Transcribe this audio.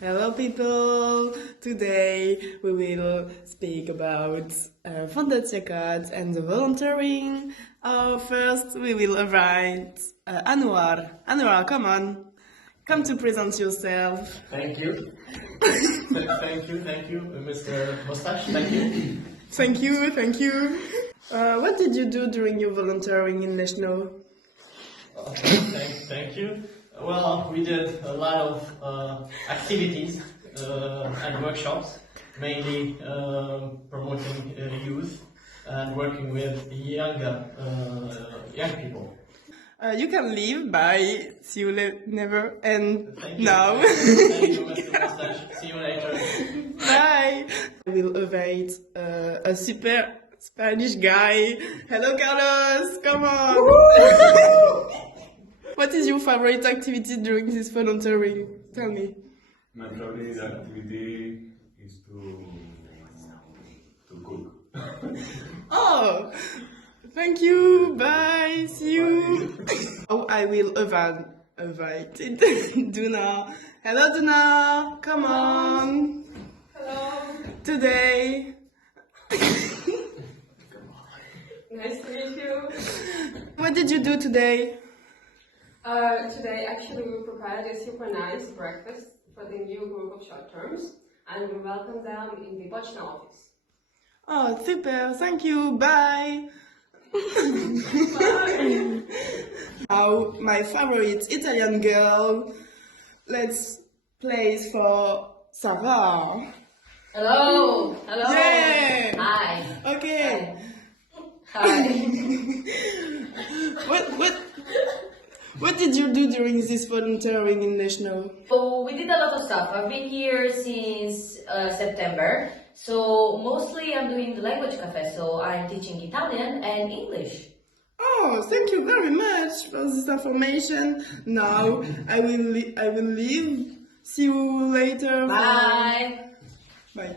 Hello people! Today we will speak about fundację cards and the volunteering. First we will invite Anwar. Anwar, come on. Come to present yourself. Thank you. thank you, Mr. Mustache. Thank you. Thank you. What did you do during your volunteering in Leszno? Thank you. Well, we did a lot of activities and workshops, mainly promoting youth and working with young people. You can leave. Bye. See you never and now. Thank you, Mr. Mustache. See you later. Bye. I will invite a super Spanish guy. Hello, Carlos. Come on. What is your favorite activity during this volunteering? Tell me. My favorite activity is to cook. Oh, thank you. Bye. See you. Oh, I will invite Duna. Hello, Duna. Come on. Hello. Today. Nice to meet you. What did you do today? Today, actually, we prepared a super nice breakfast for the new group of short terms, and we welcome them in the Leszno office. Oh, super. Thank you. Bye. Bye. Now, my favorite Italian girl. Let's play for Sarah. Hello. Hello. Yeah. Hi. Okay. Hi. What did you do during this volunteering in Leszno? So we did a lot of stuff. I've been here since September. So mostly I'm doing the language cafe. So I'm teaching Italian and English. Oh, thank you very much for this information. Now I will leave. See you later. Bye. Bye.